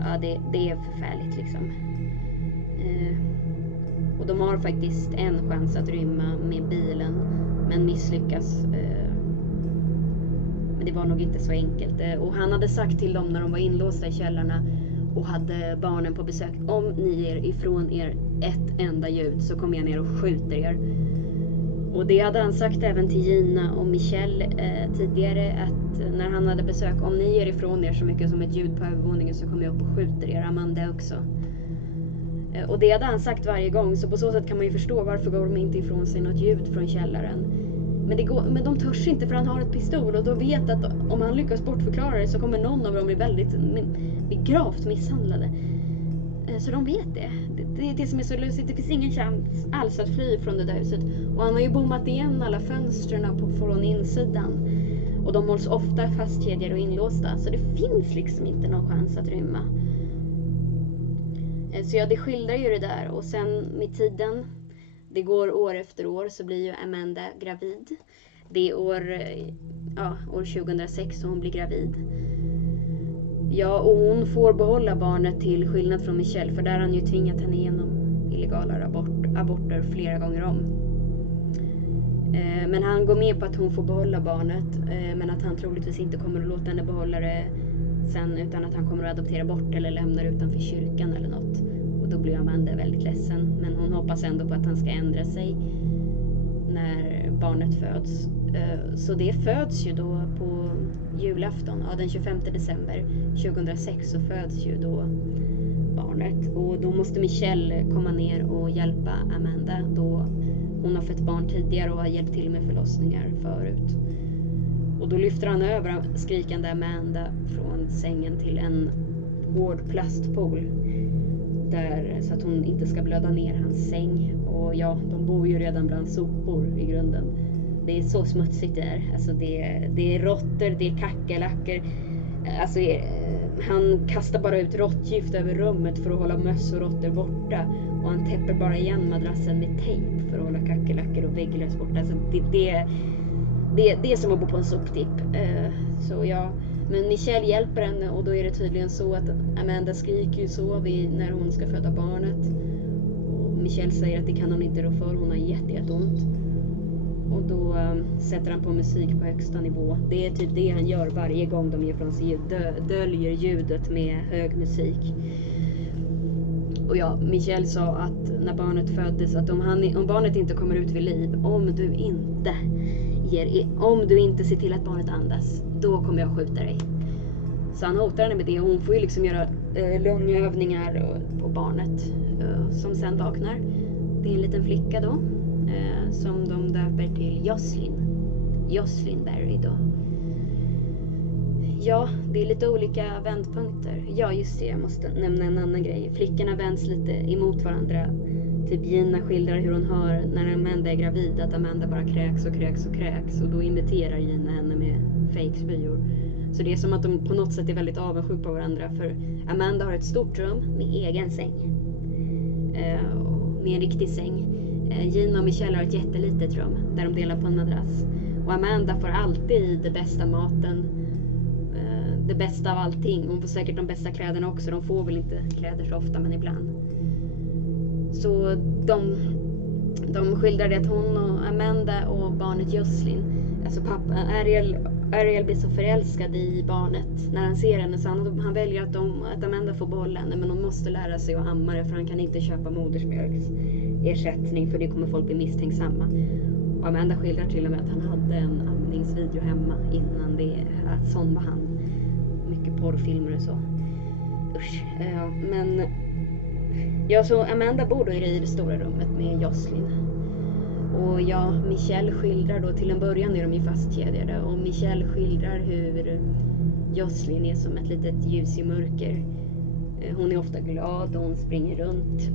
Ja, det är förfärligt liksom. Och de har faktiskt en chans att rymma med bilen, men misslyckas. Men det var nog inte så enkelt. Och han hade sagt till dem när de var inlåsta i källarna och hade barnen på besök: om ni ger ifrån er ett enda ljud så kommer jag ner och skjuter er. Och det hade han sagt även till Gina och Michelle tidigare, att när han hade besök: om ni ger ifrån er så mycket som ett ljud på övervåningen så kommer jag upp och skjuter er. Amanda också. Och det hade han sagt varje gång, så på så sätt kan man ju förstå varför går de inte ifrån sig något ljud från källaren. Men de törs inte, för han har ett pistol, och då vet att om han lyckas bortförklara det så kommer någon av dem bli gravt misshandlade. Så de vet det. Det är det som är så lustigt. Det finns ingen chans alls att fly från det där huset. Och han har ju bommat igen alla fönstren från insidan. Och de hålls ofta fastkedjade och inlåsta. Så det finns liksom inte någon chans att rymma. Så ja, det skildrar ju det där. Och sen med tiden, det går år efter år, så blir ju Amanda gravid. Det är år 2006 och hon blir gravid. Ja, och hon får behålla barnet till skillnad från Michelle, för där har han ju tvingat henne igenom illegala aborter flera gånger om. Men han går med på att hon får behålla barnet, men att han troligtvis inte kommer att låta henne behålla det sen, utan att han kommer att adoptera bort eller lämna det utanför kyrkan eller något. Och då blir Amanda väldigt ledsen, men hon hoppas ändå på att han ska ändra sig när barnet föds. Så det föds ju då på julafton, den 25 december 2006 så föds ju då barnet. Och då måste Michelle komma ner och hjälpa Amanda, då hon har fött barn tidigare och har hjälpt till med förlossningar förut. Och då lyfter han över skrikande Amanda från sängen till en hård plastpool. där, så att hon inte ska blöda ner hans säng. Och ja, de bor ju redan bland sopor i grunden. Det är så smutsigt där. Alltså det är råttor, det är kackerlackor. Alltså han kastar bara ut råttgift över rummet för att hålla möss och råttor borta. Och han täpper bara igen madrassen med tejp för att hålla kackerlackor och vägglöss borta. Alltså det är som att bo på en soptipp. Så ja, men Michelle hjälper henne och då är det tydligen så att Amanda skriker ju så när hon ska föda barnet. Och Michelle säger att det kan hon inte rå för, hon har jätteont. Och då sätter han på musik på högsta nivå. Det är typ det han gör varje gång de ger från sig, döljer ljudet med hög musik. Och ja, Michelle sa att när barnet föddes att om barnet inte kommer ut vid liv, om du inte ser till att barnet andas, då kommer jag skjuta dig. Så han hotar henne med det och hon får ju liksom göra lungövningar på barnet som sen vaknar. Det är en liten flicka då som de döper till Jocelyn Berry då. Ja, det är lite olika vändpunkter. Ja, just det, jag måste nämna en annan grej. Flickorna vänds lite emot varandra. Typ Gina skildrar hur hon hör när Amanda är gravid att Amanda bara kräks. Och då imiterar Gina henne med fake-spyor. Så det är som att de på något sätt är väldigt avundsjuka på varandra. För Amanda har ett stort rum med egen säng. Med en riktig säng. Gina och Michelle har ett jättelitet rum där de delar på en madrass. Och Amanda får alltid det bästa maten. Det bästa av allting. Hon får säkert de bästa kläderna också. De får väl inte kläder så ofta, men ibland. Så de skildrade att hon och Amanda och barnet Jocelyn, alltså pappa Ariel blir så förälskad i barnet när han ser henne, så han väljer att Amanda får behålla henne, men hon måste lära sig att amma det, för han kan inte köpa modersmjölksersättning, för det kommer folk bli misstänksamma. Och Amanda skildrar till och med att han hade en amningsvideo hemma innan det, att sån var han. Mycket porrfilmer och så. Usch. Men ja, så Amanda bor då i det stora rummet med Jocelyn. Och ja, Michelle skildrar då, till en början är de ju fastkedjade, och Michelle skildrar hur Jocelyn är som ett litet ljus i mörker. Hon är ofta glad och hon springer runt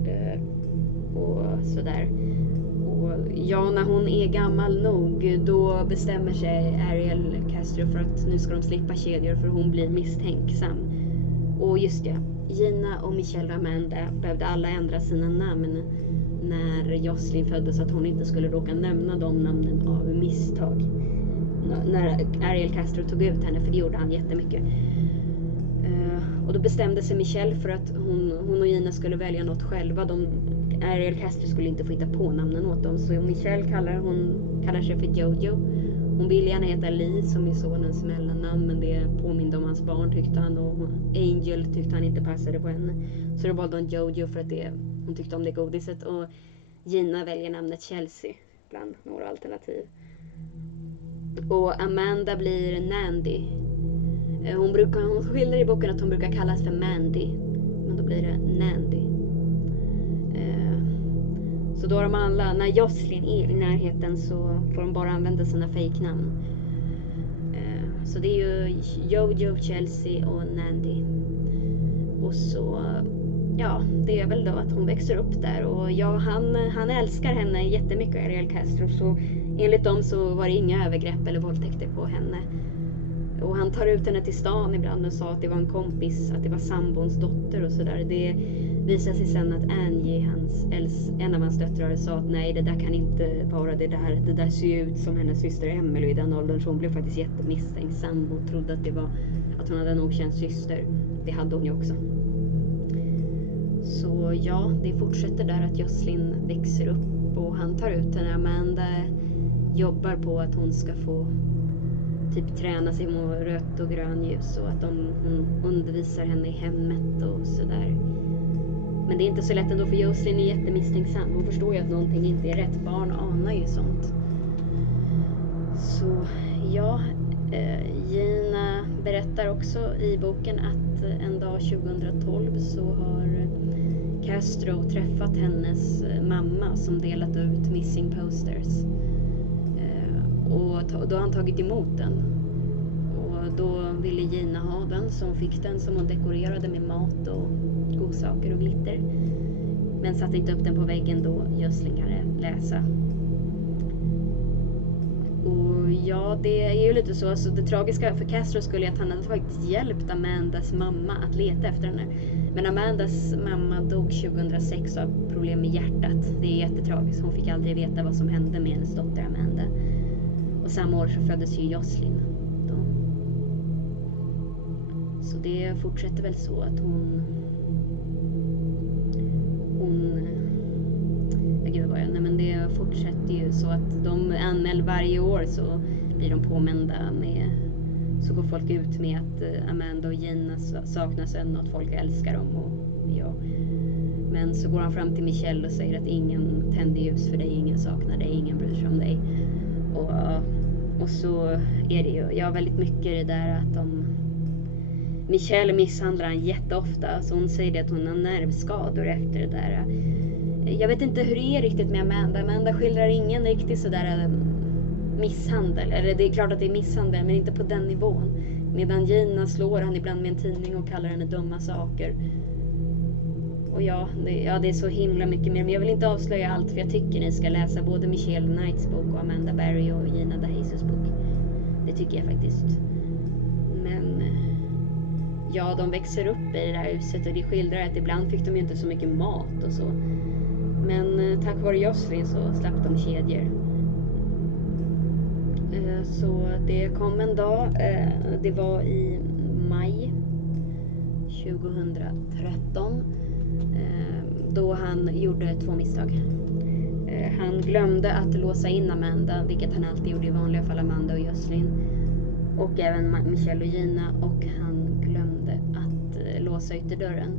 och sådär. Och ja, när hon är gammal nog, då bestämmer sig Ariel Castro för att nu ska de slippa kedjor, för hon blir misstänksam. Och just det, Gina och Michelle och Amanda behövde alla ändra sina namn när Jocelyn föddes, så att hon inte skulle råka nämna de namnen av misstag. När Ariel Castro tog ut henne, för det gjorde han jättemycket. Och då bestämde sig Michelle för att hon och Gina skulle välja något själva. Ariel Castro skulle inte få hitta på namnen åt dem. Så Michelle kallar sig för Jojo. Hon ville gärna heta Lee, som är sonens mellannamn, men det påminde om hans barn, tyckte han. Och Angel tyckte han inte passade på henne. Så då valde hon Jojo för att hon tyckte om det godiset. Och Gina väljer namnet Chelsea bland några alternativ. Och Amanda blir Nandy. Hon skildrar i boken att hon brukar kallas för Mandy, men då blir det Nandy. Så då har de alla, när Jocelyn är i närheten, så får de bara använda sina fejknamn. Så det är ju Jojo, Chelsea och Nandy. Och så, ja, det är väl då att hon växer upp där. Och ja, han älskar henne jättemycket, Ariel Castro. Så enligt dem så var det inga övergrepp eller våldtäkter på henne. Och han tar ut henne till stan ibland och sa att det var en kompis, att det var sambons dotter och sådär. Det visade sig sen att Angie, en av hans döttrar, sa att nej, det där kan inte vara det där. Det där ser ut som hennes syster Emily i den åldern. Så hon blev faktiskt jättemisstänksam och trodde att hon hade en okänd syster. Det hade hon ju också. Så ja, det fortsätter där att Jocelyn växer upp och han tar ut henne. Amanda jobbar på att hon ska få typ träna sig mot rött och grönljus, och att hon undervisar henne i hemmet och sådär. Men det är inte så lätt ändå, för Jocelyn är jättemisstänksam. Hon förstår ju att någonting inte är rätt. Barn anar ju sånt. Så ja, Gina berättar också i boken att en dag 2012 så har Castro träffat hennes mamma som delat ut missing posters. Och då har han tagit emot den. Och då ville Gina ha den, så hon fick den, som hon dekorerade med mat och godsaker och glitter. men satte inte upp den på väggen då Jocelyn kan läsa. Och ja, det är ju lite så. Det tragiska för Castro skulle att han hade faktiskt hjälpt Amandas mamma att leta efter henne. Men Amandas mamma dog 2006 av problem med hjärtat. Det är jättetragiskt. Hon fick aldrig veta vad som hände med hennes dotter Amanda. Och samma år så föddes ju Jocelyn då. Så det fortsätter väl så att hon det fortsätter ju så att de anmäler varje år, så blir de påmända med, så går folk ut med att Amanda och Gina saknar sömn och att folk älskar dem och ja. Men så går han fram till Michelle och säger att ingen tänder ljus för dig, ingen saknar dig, ingen bryr sig om dig. Och så är det ju, ja, väldigt mycket det där att Michelle misshandlar han jätteofta, så hon säger det att hon har nervskador efter det där. Jag vet inte hur det är riktigt med Amanda. Amanda skildrar ingen riktigt sådär misshandel. Eller det är klart att det är misshandel, men inte på den nivån. Medan Gina slår han ibland med en tidning och kallar henne dumma saker. Och ja, det är så himla mycket mer. Men jag vill inte avslöja allt, för jag tycker ni ska läsa både Michelle Knights bok och Amanda Berry och Gina DeJesus bok. Det tycker jag faktiskt. Men ja, de växer upp i det här huset och det skildrar att ibland fick de ju inte så mycket mat och så. Men tack vare Jocelyn så slapp de kedjor. Så det kom en dag, det var i maj 2013, då han gjorde 2 misstag. Han glömde att låsa in Amanda, vilket han alltid gjorde i vanliga fall, Amanda och Jocelyn. Och även Michelle och Gina, och han glömde att låsa ytterdörren.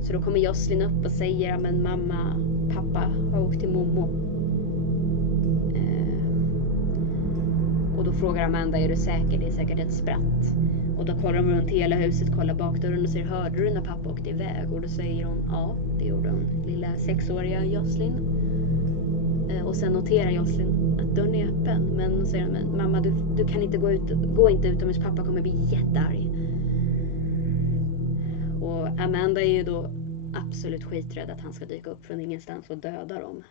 Så då kommer Jocelyn upp och säger, men mamma, pappa har åkt till Momo. Och då frågar Amanda, är du säker? Det är säkert ett spratt. Och då kollar de runt hela huset, kollar bakdörren och säger, hörde du när pappa åkte iväg? Och då säger hon, ja, det gjorde hon. Lilla 6-åriga Jocelyn. Och sen noterar Jocelyn att dörren är öppen. Men säger hon, mamma, du kan inte gå inte utomhus, pappa kommer bli jättearg. Och Amanda är ju då absolut skiträdd att han ska dyka upp från ingenstans och döda dem.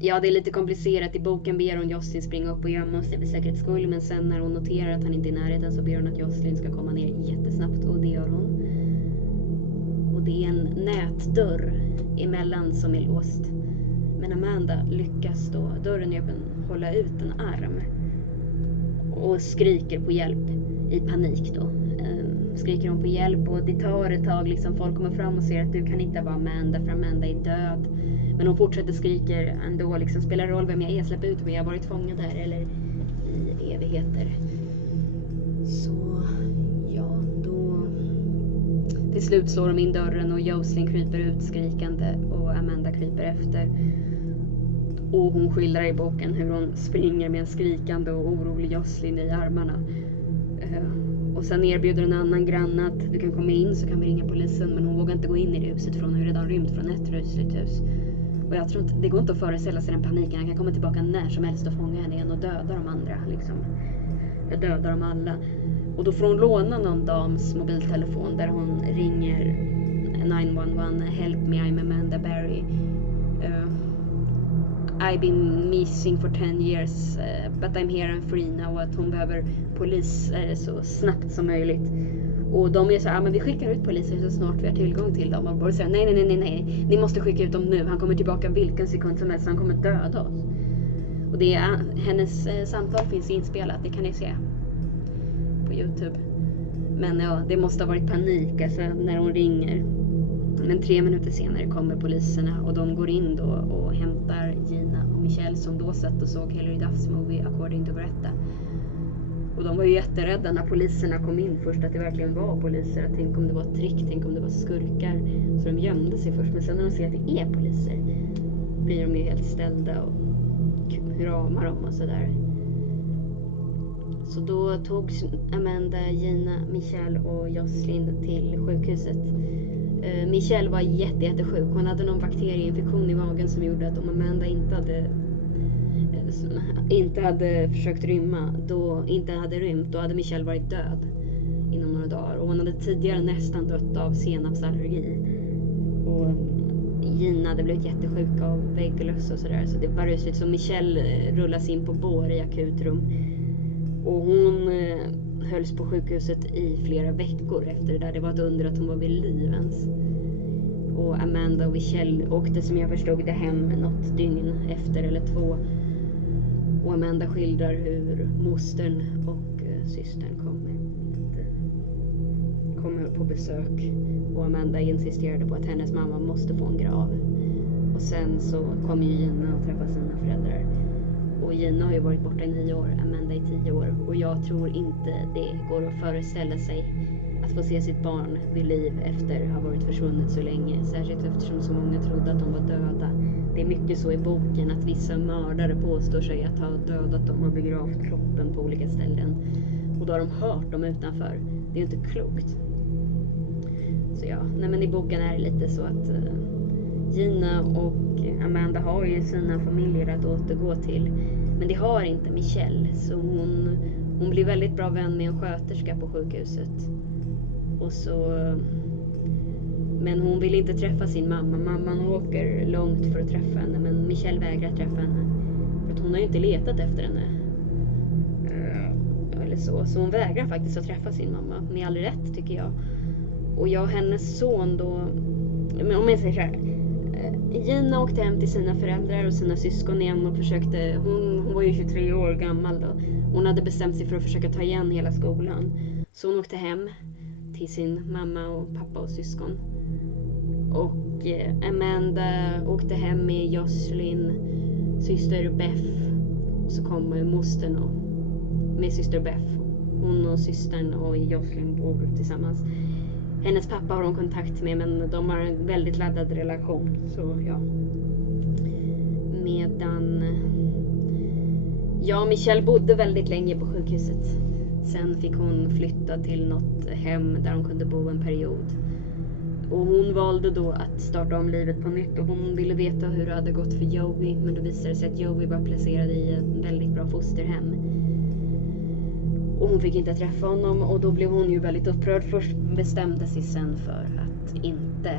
Ja, det är lite komplicerat. I boken ber hon Jocelyn springa upp och gömma sig för säkerhets skull. Men sen när hon noterar att han inte är i närheten så ber hon att Jocelyn ska komma ner jättesnabbt. Och det gör hon. Och det är en nätdörr emellan som är låst. Men Amanda lyckas då, dörren är öppen, hålla ut en arm. Och skriker på hjälp i panik då. Skriker hon på hjälp och det tar ett tag, liksom folk kommer fram och säger att du kan inte vara Amanda, för Amanda är död. Men hon fortsätter skriker ändå, liksom, spelar roll vem jag är, släpp ut mig, jag har varit fångad där eller i evigheter. Så ja, då till slut slår de in dörren och Jocelyn kryper ut skrikande och Amanda kryper efter. Och hon skildrar i boken hur hon springer med en skrikande och orolig Jocelyn i armarna. Och sen erbjuder en annan granne att du kan komma in så kan vi ringa polisen. Men hon vågar inte gå in i det huset för hon har redan rymt från ett rysligt hus. Och jag tror inte, det går inte att föreställa sig den paniken. Han kan komma tillbaka när som helst och fånga henne igen och döda de andra. Liksom. Jag dödar dem alla. Och då får hon låna någon dams mobiltelefon där hon ringer 911. Help me, I'm Amanda Berry. I've been missing for 10 years, but I'm here and free now. Att hon behöver polis så snabbt som möjligt. Och de är så här, men vi skickar ut poliser så snart vi har tillgång till dem. Och bara säger, nej, ni måste skicka ut dem nu. Han kommer tillbaka vilken sekund som helst, han kommer döda oss. Och det är, hennes samtal finns inspelat, det kan ni se på YouTube. Men ja, det måste ha varit panik alltså, när hon ringer. Men 3 minuter senare kommer poliserna och de går in då och hämtar Gina och Michelle som då satt och såg Hilary Duffs movie According to Greta. Och de var ju jätterädda när poliserna kom in först att det verkligen var poliser. Att tänk om det var ett trick, tänk om det var skurkar. Så de gömde sig först, men sen när de ser att det är poliser blir de ju helt ställda och kramar dem och sådär. Så då togs Amanda, Gina, Michelle och Jocelyn till sjukhuset. Michelle var jättesjuk. Hon hade någon bakterieinfektion i magen som gjorde att om Amanda inte hade försökt rymma, inte hade rymt, då hade Michelle varit död inom några dagar. Och hon hade tidigare nästan dött av senapsallergi. Och Gina hade blivit jättesjuk av vägglöss och sådär. Så det var rusligt. Så Michelle rullas in på bår i akutrum. Och hon hölls på sjukhuset i flera veckor efter det där. Det var ett under att hon var vid liv ens. Och Amanda och Michelle åkte, som jag förstod det, hem något dygn efter eller 2. Och Amanda skildrar hur mostern och systern kommer på besök. Och Amanda insisterade på att hennes mamma måste få en grav. Och sen så kom ju Gina och träffade sina föräldrar. Och Gina har ju varit borta i 9 år, Amanda i 10 år. Och jag tror inte det går att föreställa sig att få se sitt barn vid liv efter att ha varit försvunnet så länge. Särskilt eftersom så många trodde att de var döda. Det är mycket så i boken att vissa mördare påstår sig att ha dödat dem och begravt kroppen på olika ställen. Och då har de hört dem utanför. Det är ju inte klokt. Så ja, nej, men i boken är det lite så att Gina och Amanda har ju sina familjer att återgå till. Men det har inte Michelle. Så hon blir väldigt bra vän med en sköterska på sjukhuset. Och så, men hon vill inte träffa sin mamma. Mamman åker långt för att träffa henne. Men Michelle vägrar träffa henne. För att hon har ju inte letat efter henne. Eller så. Så hon vägrar faktiskt att träffa sin mamma. Med all rätt, tycker jag. Och jag och hennes son då, om jag säger så här, Gina åkte hem till sina föräldrar och sina syskon igen och försökte, hon var ju 23 år gammal då. Hon hade bestämt sig för att försöka ta igen hela skolan. Så hon åkte hem till sin mamma och pappa och syskon. Och Amanda åkte hem med Jocelyn, syster Beth. Och så kom mostern med syster Beth. Hon och systern och Jocelyn bor tillsammans. Hennes pappa har hon kontakt med, men de har en väldigt laddad relation. Så ja. Medan Michelle bodde väldigt länge på sjukhuset. Sen fick hon flytta till något hem där hon kunde bo en period. Och hon valde då att starta om livet på nytt. Och hon ville veta hur det hade gått för Joey. Men då visade det sig att Joey var placerad i ett väldigt bra fosterhem. Och hon fick inte träffa honom. Och då blev hon ju väldigt upprörd. Först bestämde sig sen för att inte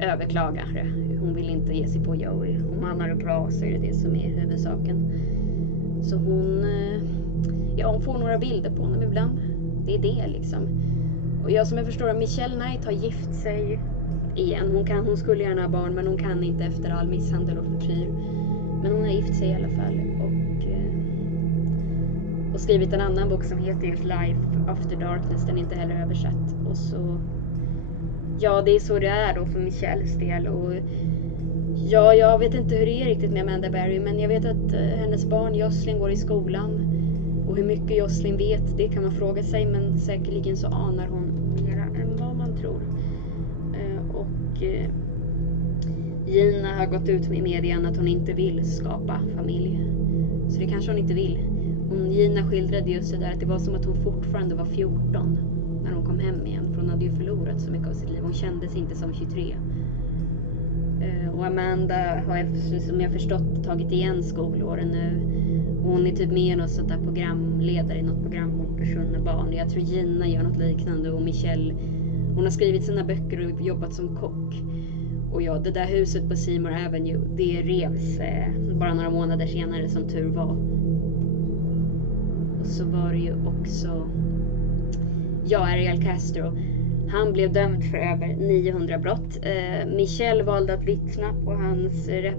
överklaga det. Hon vill inte ge sig på Joey. Om han har det bra så är det det som är huvudsaken. Så hon får några bilder på honom ibland. Det är det liksom. Och jag som jag förstår att Michelle Knight har gift sig igen. Hon skulle gärna ha barn, men hon kan inte efter all misshandel och tortyr. Men hon har gift sig i alla fall. Och skrivit en annan bok som heter just Life After Darkness. Den är inte heller översatt. Och så, ja, det är så det är då för Michelles del. Och ja, jag vet inte hur det är riktigt med Amanda Berry. Men jag vet att hennes barn Jocelyn går i skolan. Och hur mycket Jocelyn vet, det kan man fråga sig. Men säkerligen så anar hon mera än vad man tror. Gina har gått ut med medien att hon inte vill skapa familj. Så det kanske hon inte vill. Gina skildrade just det där att det var som att hon fortfarande var 14 när hon kom hem igen. För hon hade ju förlorat så mycket av sitt liv. Hon kändes inte som 23. Och Amanda har, som jag förstått, tagit igen skolåren nu. Hon är typ med något sånt där programledare i något program om försvunna barn. Jag tror Gina gör något liknande. Och Michelle, hon har skrivit sina böcker och jobbat som kock. Och ja, det där huset på Seymour Avenue, det revs bara några månader senare, som tur var. Och så var det ju också Ariel Castro. Han blev dömd för över 900 brott. Michelle valde att vittna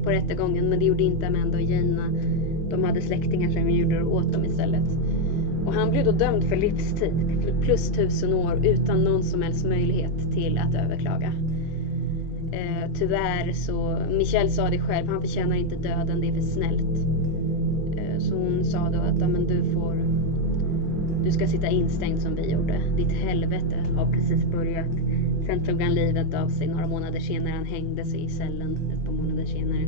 på rättegången, men det gjorde inte Amanda och Gina. De hade släktingar som gjorde det åt dem istället. Och han blev då dömd för livstid, plus 1000 år, utan någon som helst möjlighet till att överklaga. Tyvärr så, Michelle sa det själv, han förtjänar inte döden, det är för snällt. Så hon sa då att du ska sitta instängd som vi gjorde. Ditt helvete har precis börjat. Sen tog han livet av sig några månader senare. Han hängde sig i cellen ett par månader senare.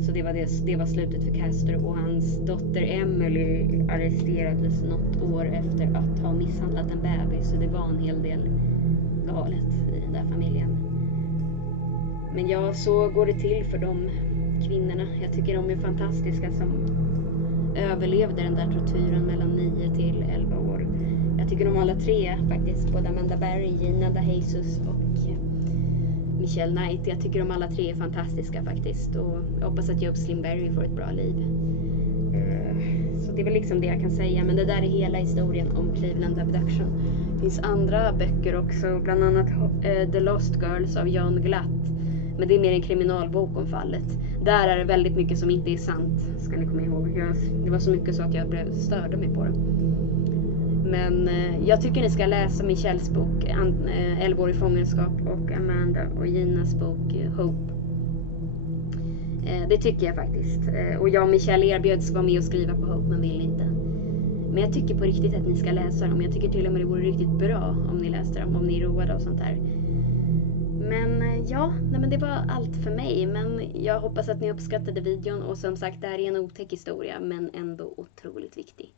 Så det var slutet för Castro. Och hans dotter Emily arresterades något år efter att ha misshandlat en bebis. Så det var en hel del galet i den där familjen. Men ja, så går det till för de kvinnorna. Jag tycker de är fantastiska som överlevde den där tortyren mellan 9 till 11 år. Jag tycker om alla tre faktiskt. Både Amanda Berry, Gina DeJesus och Michelle Knight. Jag tycker om alla tre är fantastiska faktiskt. Och jag hoppas att Job Slim Berry får ett bra liv. Så det är väl liksom det jag kan säga. Men det där är hela historien om Cleveland Abduction. Det finns andra böcker också. Bland annat The Lost Girls av John Glatt. Men det är mer en kriminalbok om fallet. Där är det väldigt mycket som inte är sant, ska ni komma ihåg. Det var så mycket så att jag störde mig på det. Men jag tycker ni ska läsa Michelles bok 11 år i fångenskap och Amanda och Ginas bok Hope. Det tycker jag faktiskt. Och jag och Michelle erbjöds vara med och skriva på Hope, men vill inte. Men jag tycker på riktigt att ni ska läsa dem. Jag tycker till och med det vore riktigt bra om ni läste dem, om ni är roade och sånt här. Men men det var allt för mig. Men jag hoppas att ni uppskattade videon. Och som sagt, det här är en otäck historia, men ändå otroligt viktig.